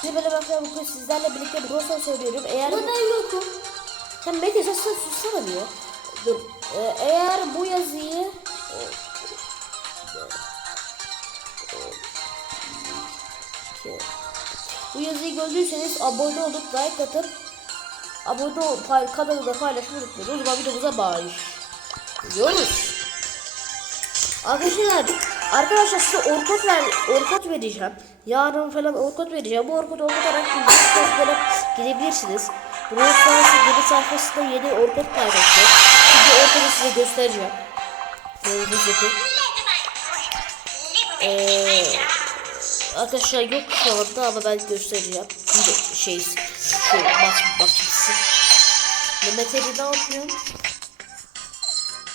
Size böyle bakıyorum bugün sizlerle birlikte Bros'a söylüyorum. Eğer Ama ben yokum. sen Mete sen sussana bir. ya. Dur. Ee, eğer bu yazıyı bu yazıyı gördüyseniz abone olup like atıp abone ol, pay, kanalda paylaşmayı unutmayın. O zaman videomuza bağış. Diyoruz. Arkadaşlar, arkadaşlar size orkot ver, orkot vereceğim. Yarın falan orkot vereceğim. Bu orkot orkot olarak bilgisayarlara gidebilirsiniz. Brawl Stars'ın yeni sayfasında yeni orkot paylaşacak. Şimdi orkotu size göstereceğim. Gibi. Ee, arkadaşlar yok şu anda ama ben göstereceğim. Video şey, şu maç bakmışsın. Mehmet Ali ne yapıyor?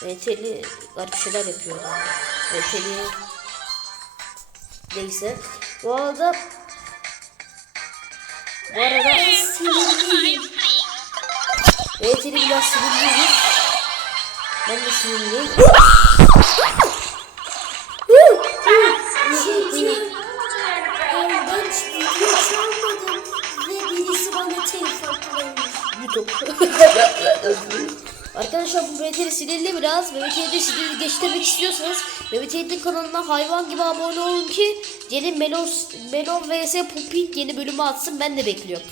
Mehmet Ali garip şeyler yapıyor. Mehmet Ali neyse. Bu arada bu arada sinirliyim. Ali biraz sinirliyim. Ben de sinirliyim. YouTube. Arkadaşlar bu Mehmet sinirli biraz. Mehmet sinirli geçtirmek istiyorsanız Mehmet kanalına hayvan gibi abone olun ki yeni Melon, Melon vs Pumping yeni bölümü atsın ben de bekliyorum.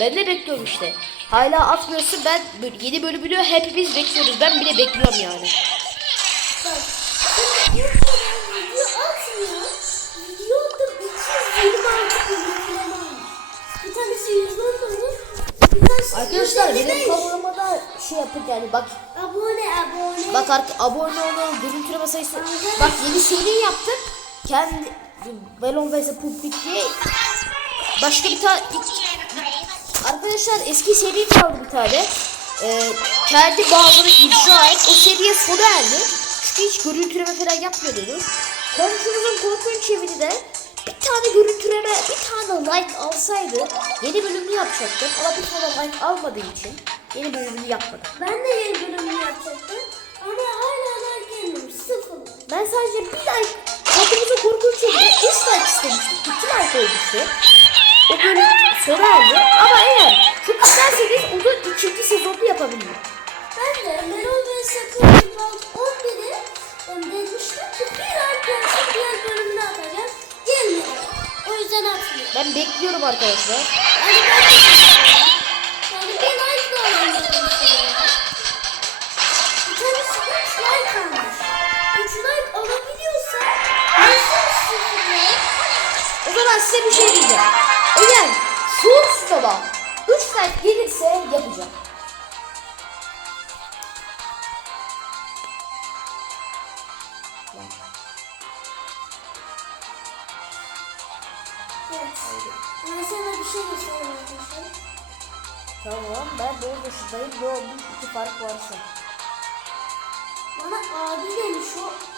Ben de bekliyorum işte. Hala atmıyorsun ben yeni bölümünü hepimiz bekliyoruz. Ben bile bekliyorum yani. Bak. Şimdi YouTube'a video atmıyor. Videoda 226 milyon falan olmuş. Bir tanesi 119. Bir tanesi Arkadaşlar benim 155. şey yapın yani bak Abone abone. Bak arka, abone olun, görüntüleme sayısı. Bak yeni seri yaptım. Kendi Balon vs Pumpik diye. Başka bir tane Arkadaşlar eski seri kaldı bir tane. Ee, kendi bağımlılık icra et. O seriye sona erdi. Çünkü hiç görüntüleme falan yapmıyordunuz. Komşunuzun korkunç evini de bir tane görüntüleme, bir tane like alsaydı yeni bölümünü yapacaktım. Ama bir tane like almadığı için yeni bölümünü yapmadım. Ben de yeni bölümünü yapacaktım. Ama hala gelmemiş. Sıfır. Ben sadece bir like Kadınımızı korkunç evine 3 like istemiştim. 2 like olmuştu. O bölüm sona erdi. Ama eğer çok isterseniz onun ikinci sezonunu yapabilirim. Ben de Melon ve Sakın Yılmaz 11'i demiştim ki bir arkadaşım diğer bölümünü atacağım. Gelmiyor. O yüzden atmıyor. Ben bekliyorum arkadaşlar. Yani ben Zaman size bir şey diyeceğim. Eğer son sınava 3 like gelirse yapacağım. Evet. Ben sana bir şey göstereyim arkadaşlar. Tamam ben doğru yaşındayım. Ne olmuş? İki fark varsa. Bana abi demiş o.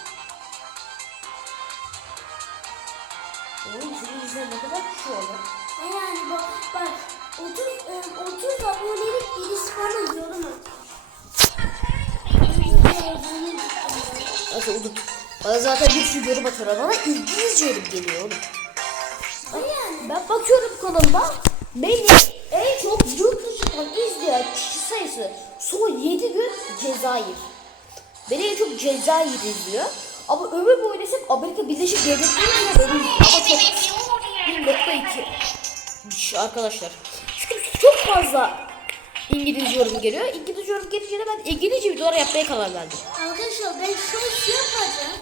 Senin yüzüne ne kadar kişi olur? Ne yani bak bak 30 e, 30 abonelik birisi bana yorum. Hadi unut. Bana zaten bir sürü yorum atıyorlar. Bana İngilizce yorum geliyor oğlum. Ne yani? Ben bakıyorum kanalıma beni en çok yurt dışından izleyen kişi sayısı son 7 gün Cezayir. Beni en çok Cezayir izliyor. Ama ömür boyu desem Amerika Birleşik Devletleri bile beni izliyor. Ama çok 1.2 arkadaşlar. Çünkü çok fazla İngilizce yorum geliyor. İngilizce yorum gelince de ben İngilizce videolar yapmaya karar verdim. Arkadaşlar ben şans yapacağım.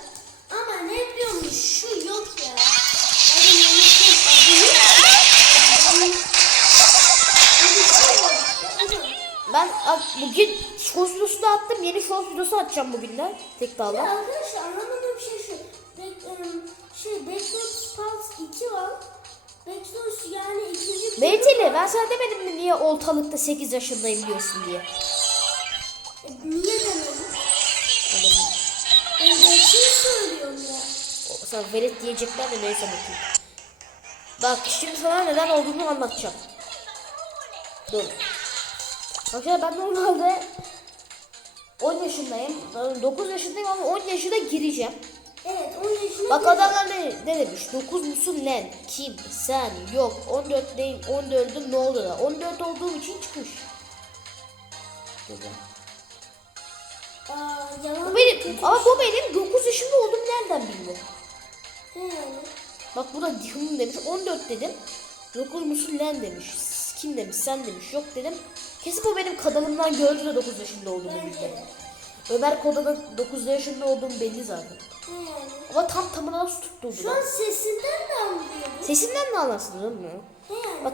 Ama ne musun? Şu yok ya. Yok. Ben bugün shorts videosu attım. Yeni shorts videosu atacağım bugünden. Tek Ya dağla. arkadaşlar Pulse 2 var. Backdoor yani ikinci Beyteli ben sana demedim mi niye oltalıkta 8 yaşındayım diyorsun diye. E, Niye demedin? Adamım. Ben gerçeği söylüyorum ya. O- Sana velet diyecekler de neyse bakayım. Bak şimdi sana neden olduğunu anlatacağım. Dur. Arkadaşlar ben normalde 10 yaşındayım. 9 yaşındayım ama 10 yaşına gireceğim. Evet 10 yaşında. Bak adamlar ne, ne demiş? 9 musun len? Kim? Sen? Yok. 14 değil. 14'üm ne oldu da? 14 olduğum için çıkmış. Güzel. Aa, yalan. Bu benim, ama bir şey. bu benim 9 yaşında olduğum nereden bildi? He yani. Bak bu da Dihun demiş. 14 dedim. 9 musun len demiş. Kim demiş? Sen demiş. Yok dedim. Kesin bu benim kanalımdan gördü de 9 yaşında olduğumu bildi. Ömer Koda'nın 9 yaşında olduğum belli zaten. Ama tam tamına nasıl tutturdu Şu an sesinden de anlıyorum. Sesinden mi anlarsın oğlum? He yani. Bak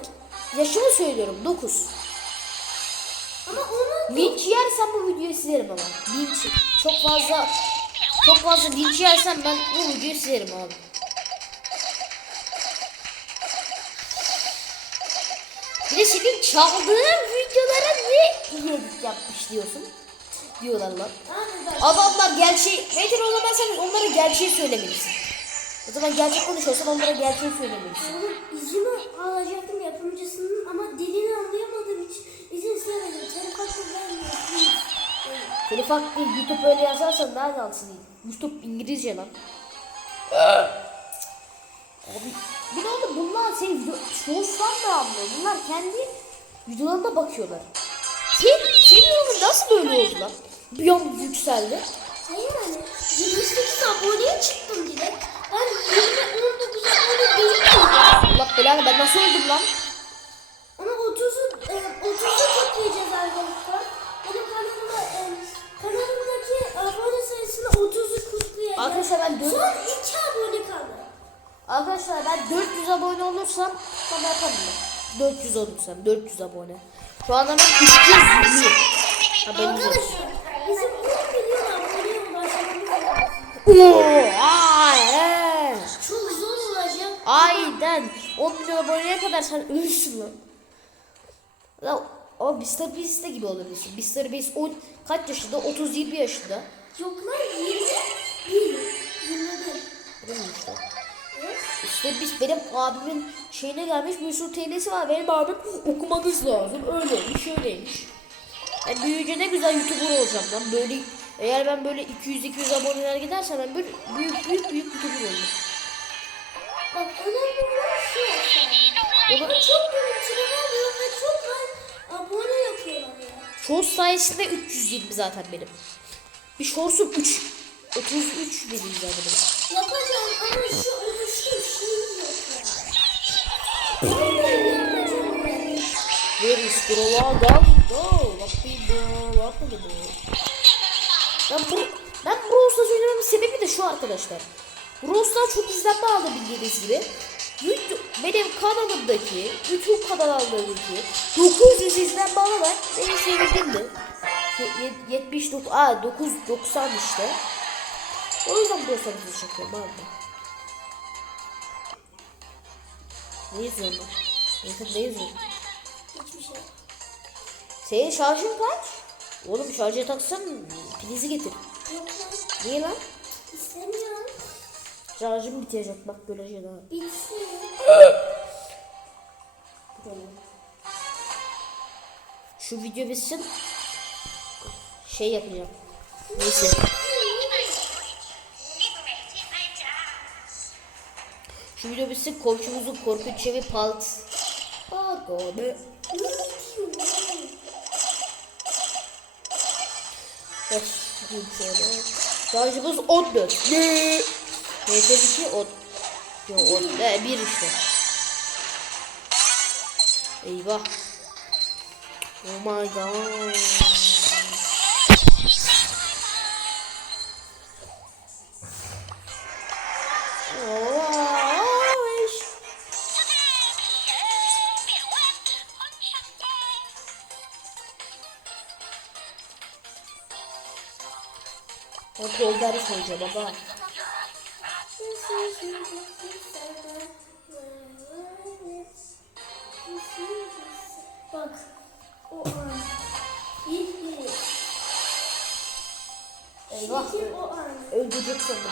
yaşımı söylüyorum 9. Ama onun Linç yersen bu videoyu silerim ama. Linç çok fazla çok fazla linç yersen ben bu videoyu silerim abi. Bir de senin çaldığın videolara ne iyilik yapmış diyorsun. Diyorlar lan. Adamlar gerçeği... Metin o zaman sen onlara gerçeği söylemelisin. O zaman gerçek konuşuyorsan onlara gerçeği söylemelisin. Oğlum izimi alacaktım yapımcısının ama dilini anlayamadığım için izin istemedim. Telif hakkı vermiyor. Telif hakkı YouTube öyle yazarsan nerede alsın? YouTube İngilizce lan. Abi bir de oğlum bunlar senin video, soğuktan da anlıyor. Bunlar kendi videolarına bakıyorlar. Sen, senin oğlum nasıl böyle oldu lan? Bir an yükseldi. Hayır yani 28 aboneye çıktım direkt. Ben 20 19 abone değilim. Allah belanı ben nasıl öldüm lan? Ama 30'u e, 30'u toplayacağız arkadaşlar. Benim kanalımda e, kanalımdaki abone sayısını 30'u kutlayacağız. Arkadaşlar ben dört- Son 2 abone kaldı. Arkadaşlar ben 400 abone olursam sana yaparım ben. 400 olursam 400 abone. Şu anda ben 320. Haberiniz olsun. Arkadaşlar bizim 10 milyon aboneye ulaşmamız ay, Çok zor olacak. Aynen. 10 milyon aboneye kadar sen ölürsün lan. Ya, o Mr. Beast de gibi olabilirsin. Mr. Beast 10, kaç yaşında? 37 yaşında. Yok lan 20 değil. 21. Değil mi işte? Evet. İşte biz benim abimin şeyine gelmiş bir sürü TL'si var. Benim abim okumanız lazım. Öyleymiş, şöyleymiş. Ben büyüyünce ne güzel YouTuber olacağım lan. Böyle eğer ben böyle 200-200 aboneler gidersem ben böyle büyük büyük büyük YouTuber olurum. Bak önemli olan şu aslında. Ben çok görüntüleme alıyorum ve çok abone yapıyorlar ya. Shorts sayesinde 320 zaten benim. Bir Shorts'um 3. 33 benim zaten benim. Yapacağım ama şu oluştu şeyim yok ya. Where is Grovagan? Go. Rapido. Rapido. Ben bu ben Brawl Stars oynamanın sebebi de şu arkadaşlar. Brawl Stars çok izlenme aldı bildiğiniz gibi. YouTube, benim kanalımdaki, YouTube kanallarındaki 900 izlenme alarak beni sevindirdi. Ye- ye- 79, aa 990 işte. O yüzden Brawl Stars'ı çekiyorum abi. Ne izliyorsun lan? Neyse ne izliyorsun? Hiçbir şey. Senin şarjın kaç? Oğlum şarja taksan prizi getir. Yok lan. Niye lan? İstemiyorum. Şarjım bitecek bak böyle şeyler. Bitsin. Şu video bitsin. Şey yapacağım. Neyse. Şu video bitsin komşumuzun korkunç evi palt. Bak abi. Ne diyorsun? Şöyle. Şarjımız 14. Ne? PS2 10. Yok 10. Ne? 1 işte. Eyvah. Oh my god. Oh, Polgar'ı söyleyeceğim baba. Bak. O an. Bir bir. Eyvah. Öldürecek sandım.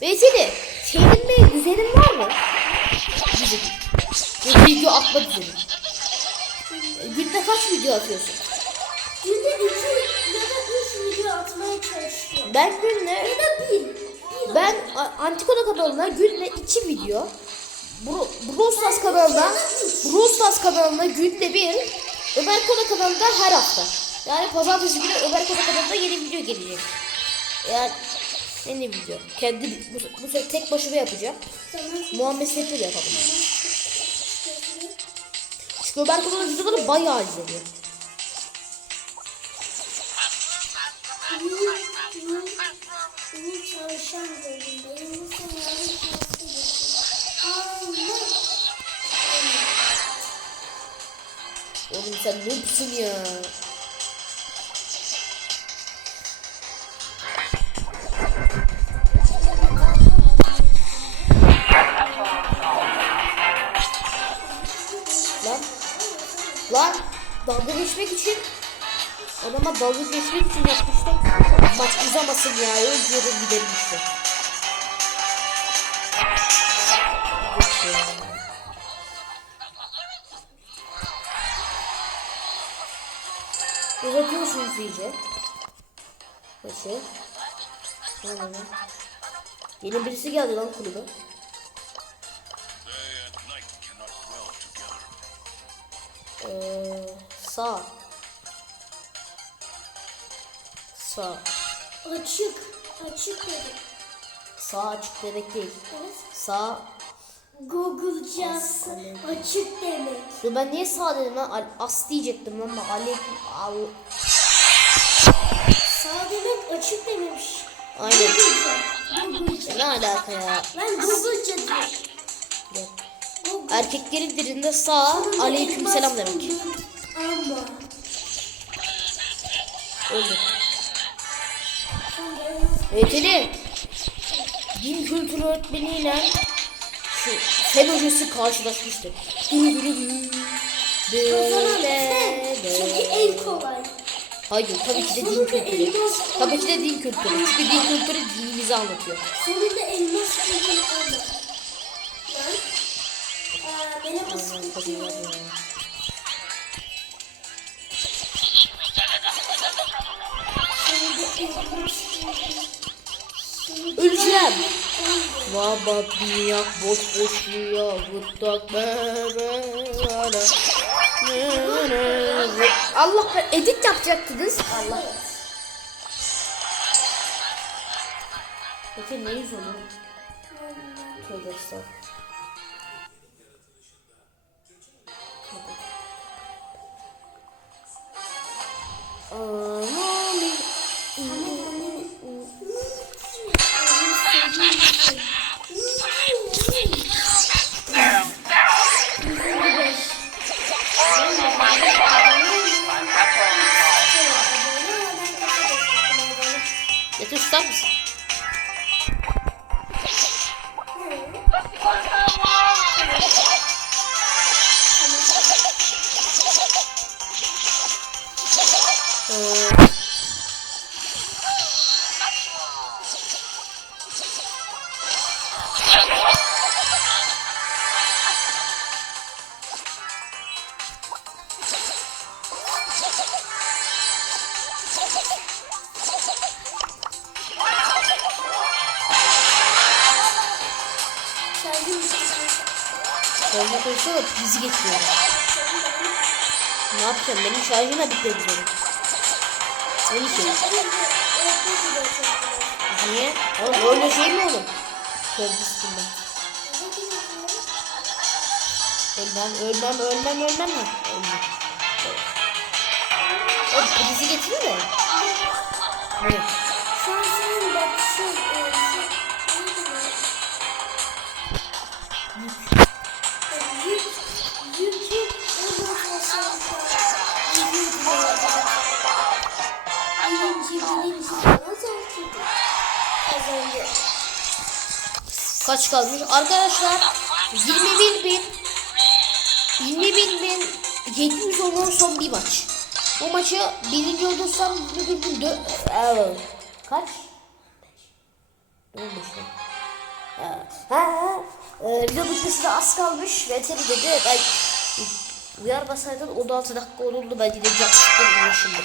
Beyteli, senin bir düzenin var mı? Düzenin. Ve video atma düzeni. E, Günde kaç video atıyorsun? Günde iki ya da üç atmaya çalışıyorum. Ben günle Ya da bir. Bir ben Antikoda kanalına günde iki video Bro, kanalında Brawl Stars kanalına günde bir Ömer Koda kanalında her hafta. Yani pazartesi günü Ömer Koda kanalında yeni video gelecek. Yani yeni video. Kendi bu, bu sefer tek başıma yapacağım. Tamam. Muhammed Sefil de yapabilirim. Çünkü Ömer Koda'nın videoları bayağı izleniyor. Bunu çalışan gördüm. Benim bu senaryo Aynen. Oğlum sen noobsun ya. Lan. Lan. Dalga geçmek için adama dalga geçmek için yapmıştım. Maç uzamasın ya. Öldürürüm gidelim işte. Uzatıyorsunuz iyice. Tamam. Yeni birisi geldi lan kulübe. Ee, sağ. Sağ. Açık. Açık dedim. Sağ açık demek değil. Evet. Sağ. Google'cası açık demek. Dur ben niye sağ dedim lan? As diyecektim lan. Aleyküm. Al. Sağ demek açık dememiş. Aynen. Google'ca. Ne alaka ya? Ben Google'ca diyorum. Google. Erkeklerin dilinde sağ. Aleyküm selam demek. Ama. Öldü. Elmas Meteli. Din kültürü öğretmeniyle şu fen hocası karşılaşmıştı. Sen. Çünkü en kolay. Hayır tabii ki de din kültürü. Tabii ki de din kültürü. Çünkü din kültürü dinimizi anlatıyor. Sonunda elmas buldum ama. Ben. Aa, tabii var ya. sonunda elmas buldum. Öleceğim. Baba biyak boş boş ya guttak bebe Allah edit yapacaktınız. Allah. Peki neyiz onu? Tövbe estağfurullah. Aman. Sonra konuşsana bizi getiriyor. Ne yapacağım? Benim şarjım da benim. Öyle şey. Niye? Oğlum öyle şey mi olur? Tövbe bismillah. Ölmem, ölmem, ölmem, ölmem mi? Ölmem. O bizi getirir de. Ne? Şu an senin bak Kaç kalmış? Arkadaşlar 21 bin 21 bin 700 olan son bir maç. Bu maçı birinci olursam 21 bin dö- Ee, kaç? 15 bin. Ha, ha. Ee, video az kalmış. Ve tabi dedi ben uyar basaydın 16 dakika olurdu ben capsıktan uğraşırdım.